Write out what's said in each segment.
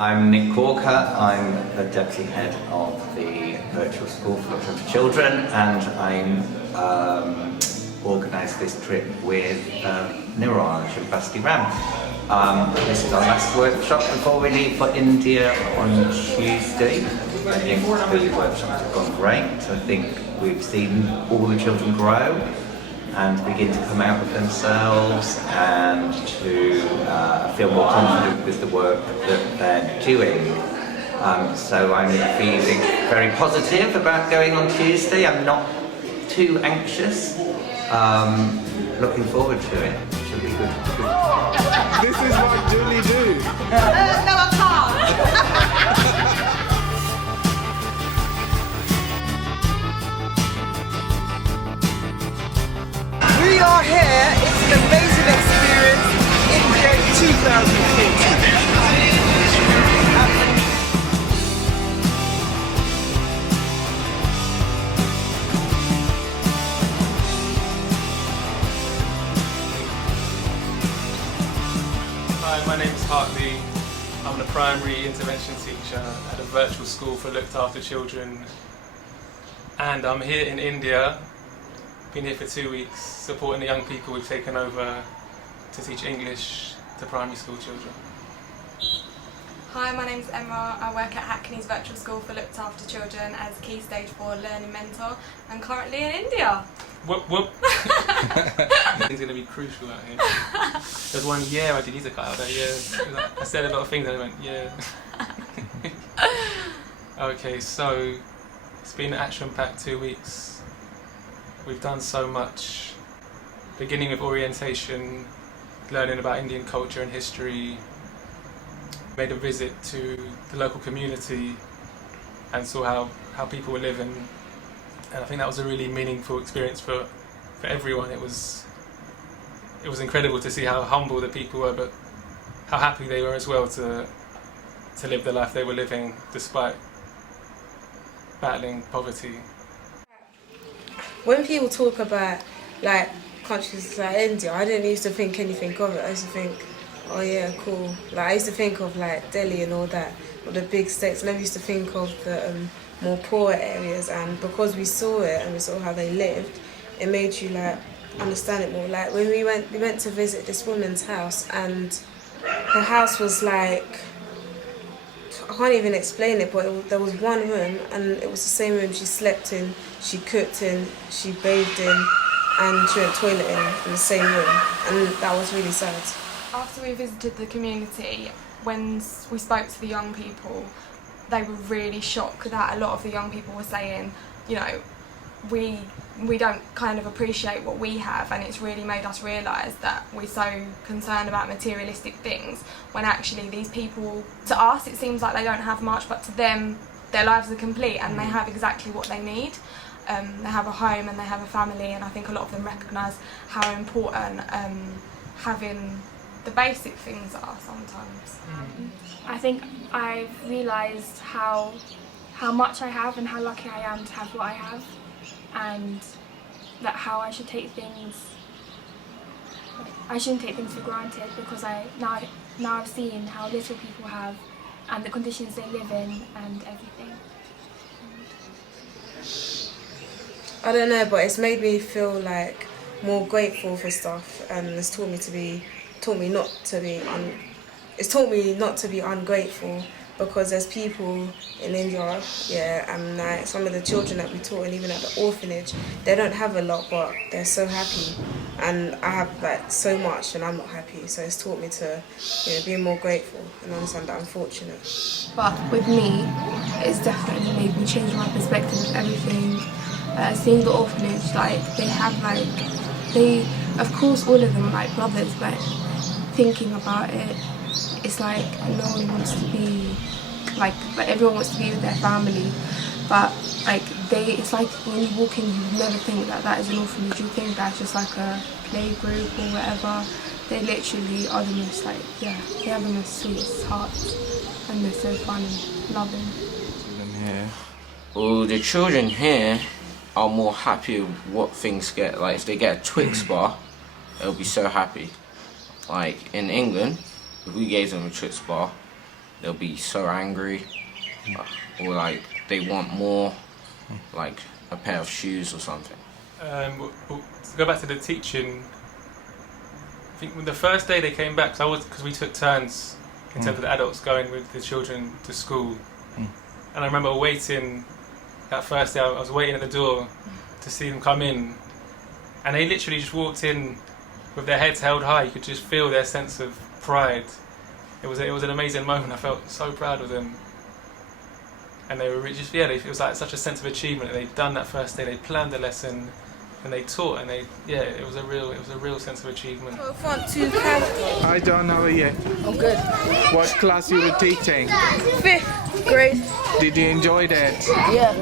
I'm Nick Corker. I'm the Deputy Head of the Virtual School for Looked After Children, and I'm organised this trip with Niraj and Basti Ram. This is our last workshop before we leave for India on Tuesday. I think the workshops have gone great. I think we've seen all the children grow and begin to come out of themselves and to feel more confident with the work that they're doing. So I'm feeling very positive about going on Tuesday. I'm not too anxious. Looking forward to it. Should be good. This is what Julie do. No, I can't. We are here, it's an amazing experience in India 2020. Hi, my name is Hackney. I'm a primary intervention teacher at a virtual school for looked after children, and I'm here in India. Been here for 2 weeks, supporting the young people we've taken over to teach English to primary school children. Hi, my name's Emma. I work at Hackney's Virtual School for Looked After Children as Key Stage 4 Learning Mentor. I'm currently in India. Whoop whoop! It's going to be crucial out here. There's one I did need to cut out that I said a lot of things and I went, yeah. Okay, so it's been an action-packed 2 weeks. We've done so much, beginning with orientation, learning about Indian culture and history, made a visit to the local community and saw how people were living, and I think that was a really meaningful experience for everyone. It was incredible to see how humble the people were, but how happy they were as well to live the life they were living despite battling poverty. When people talk about like countries like India, I didn't used to think anything of it. I used to think, oh yeah, cool. Like I used to think of like Delhi and all that, or the big states. I never used to think of the more poor areas. And because we saw it and we saw how they lived, it made you like understand it more. Like when we went to visit this woman's house, and her house was like, I can't even explain it, but there was one room, and it was the same room she slept in, she cooked in, she bathed in, and she went toilet in the same room, and that was really sad. After we visited the community, when we spoke to the young people, they were really shocked that a lot of the young people were saying, you know, we don't kind of appreciate what we have, and it's really made us realise that we're so concerned about materialistic things when actually these people, to us it seems like they don't have much, but to them their lives are complete and they have exactly what they need. They have a home and they have a family, and I think a lot of them recognise how important having the basic things are sometimes. I think I've realised how much I have and how lucky I am to have what I have, and that how I should take things. I shouldn't take things for granted, because now I've seen how little people have and the conditions they live in and everything. I don't know, but it's made me feel like more grateful for stuff, and it's taught me not to be ungrateful, because there's people in India, and like some of the children that we taught, and even at the orphanage, they don't have a lot, but they're so happy, and I have like so much, and I'm not happy. So it's taught me to, be more grateful and understand that I'm fortunate. But with me, it's definitely made me change my perspective of everything. Seeing the orphanage, like of course all of them are like brothers, but thinking about it, it's like no one wants to be like everyone wants to be with their family, but like it's like when you walk in, you never think that is an orphanage. You think that's just like a play group or whatever. They literally are the most they have the most sweetest hearts, and they're so fun and loving. Well, the children here are more happy with what things get. Like if they get a Twix bar, they'll be so happy. Like in England, if we gave them a Twix bar, they'll be so angry, or like they want more, like a pair of shoes or something. Well, to go back to the teaching, I think when the first day they came back, because we took turns in terms of the adults going with the children to school, and I remember waiting that first day. I was waiting at the door to see them come in, and they literally just walked in with their heads held high. You could just feel their sense of pride. It was an amazing moment. I felt so proud of them, and they were just it was like such a sense of achievement. They'd done that first day. They planned the lesson, and they taught, and it was a real sense of achievement. Hi John, how are you? I'm good. What class you were teaching? 5th grade. Did you enjoy that? Yeah.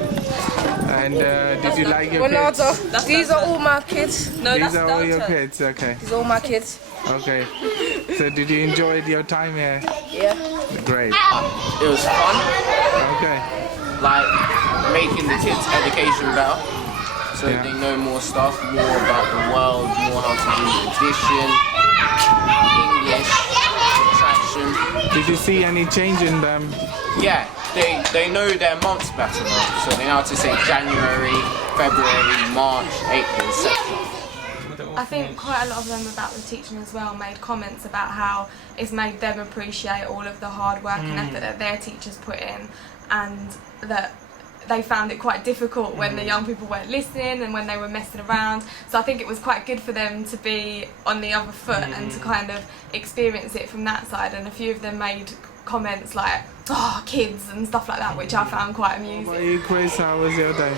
And did you like your kids? Ronaldo. These are all my kids. No, These are all your kids, okay. These are all my kids. Okay. So did you enjoy your time here? Yeah. Great. It was fun, Okay. like making the kids' education better, so they know more stuff, more about the world, more how to do addition, English, subtraction. Did you see any change in them? Yeah, they know their months better now, so they know how to say January, February, March, April, etc. I think quite a lot of them about the teaching as well made comments about how it's made them appreciate all of the hard work and effort that their teachers put in, and that they found it quite difficult when the young people weren't listening and when they were messing around. So I think it was quite good for them to be on the other foot and to kind of experience it from that side. And a few of them made comments like, "Oh, kids," and stuff like that, which I found quite amusing. What are you, Chris? How was your day?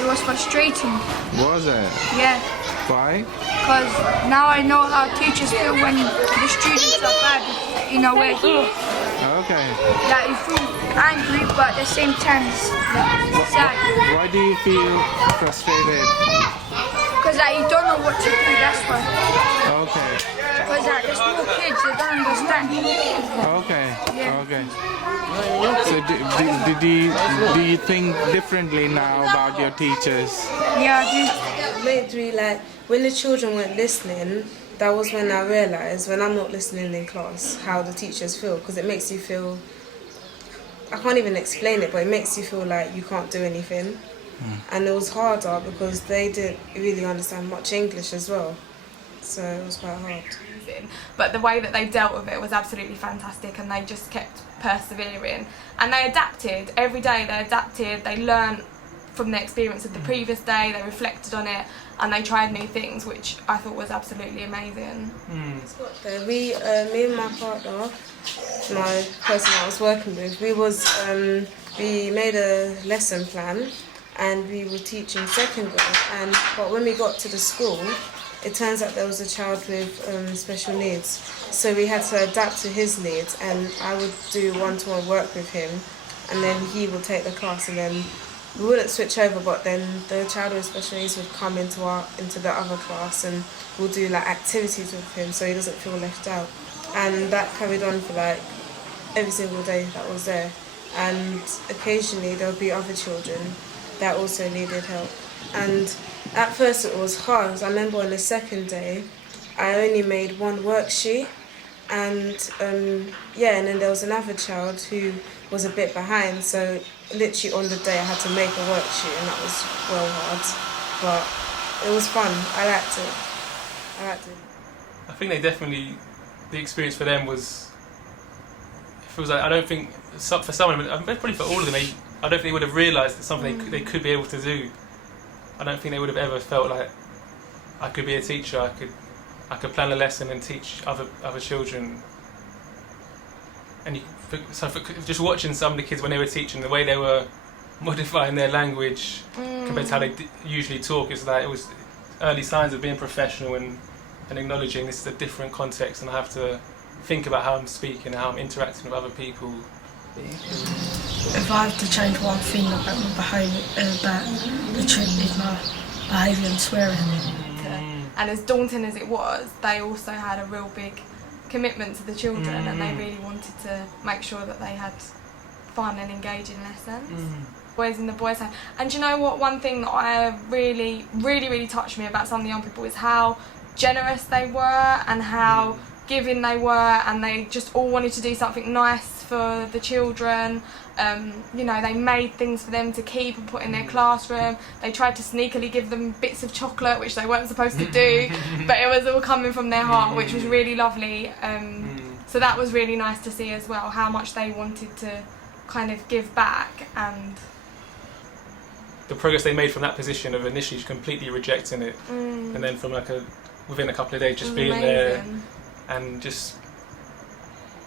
It was frustrating. Was it? Yeah, Why? because now I know how teachers feel when the students are bad in a way. Okay. Like you feel angry, but at the same time it's sad. Why do you feel frustrated? Because you don't know what to do, that's why. Okay. Because the small kids, they don't understand. Okay. Yeah. Okay. So do you think differently now about your teachers? Yeah, I It made me like, when the children weren't listening, that was when I realised, when I'm not listening in class, how the teachers feel, because it makes you feel, I can't even explain it, but it makes you feel like you can't do anything. And it was harder because they didn't really understand much English as well, so it was quite hard. But the way that they dealt with it was absolutely fantastic, and they just kept persevering, and they adapted every day. They adapted, they learned from the experience of the previous day, they reflected on it, and they tried new things, which I thought was absolutely amazing. Me and my partner, my person I was working with, we made a lesson plan, and we were teaching 2nd grade. But when we got to the school, it turns out there was a child with special needs, so we had to adapt to his needs, and I would do one-to-one work with him, and then he would take the class, and then we wouldn't switch over, but then the child with special needs would come into the other class, and we'll do like activities with him so he doesn't feel left out. And that carried on for like every single day that was there. And occasionally there'll be other children that also needed help. And at first it was hard, because I remember on the 2nd day I only made one worksheet, and and then there was another child who was a bit behind, so literally on the day I had to make a worksheet, and that was well hard, but it was fun. I liked it. I think the experience for them was, it feels like, I don't think, for some of them, probably for all of them, I don't think they would have realised that something they could be able to do. I don't think they would have ever felt like, I could be a teacher, I could plan a lesson and teach other children. And just watching some of the kids when they were teaching, the way they were modifying their language compared to how they usually talk, it's like it was early signs of being professional and acknowledging this is a different context, and I have to think about how I'm speaking and how I'm interacting with other people. If I have to change one thing about my behaviour, about the trip, is my behaviour and swearing. And as daunting as it was, they also had a real big commitment to the children, and they really wanted to make sure that they had fun and engaging lessons. Boys in the boys' home. And do you know what? One thing that I really touched me about some of the young people is how generous they were, and how giving they were, and they just all wanted to do something nice for the children. You know, they made things for them to keep and put in their classroom. They tried to sneakily give them bits of chocolate, which they weren't supposed to do, but it was all coming from their heart, which was really lovely. So that was really nice to see as well, how much they wanted to kind of give back, and the progress they made from that position of initially completely rejecting it, and then from like within a couple of days just being there and just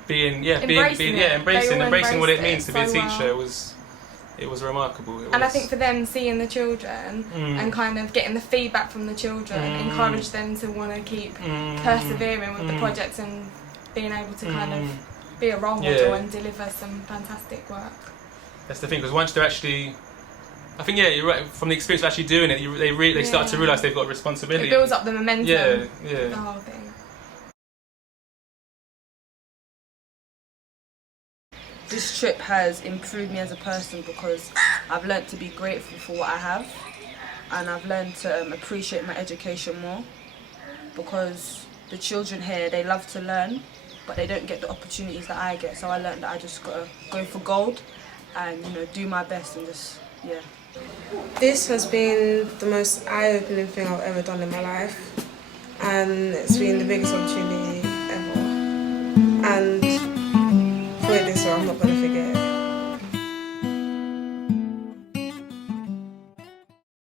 embracing what it means to be a teacher. It was remarkable. And I think for them, seeing the children and kind of getting the feedback from the children encouraged them to want to keep persevering with the projects and being able to kind of be a role model and deliver some fantastic work. That's the thing, because once they're actually, I think you're right, from the experience of actually doing it, they start to realise they've got a responsibility. It builds up the momentum. The whole thing. This trip has improved me as a person because I've learnt to be grateful for what I have, and I've learned to appreciate my education more, because the children here, they love to learn, but they don't get the opportunities that I get. So I learned that I just gotta go for gold and, you know, do my best and just, This has been the most eye-opening thing I've ever done in my life, and it's been the biggest opportunity ever. And for it this way, I'm not gonna forget it.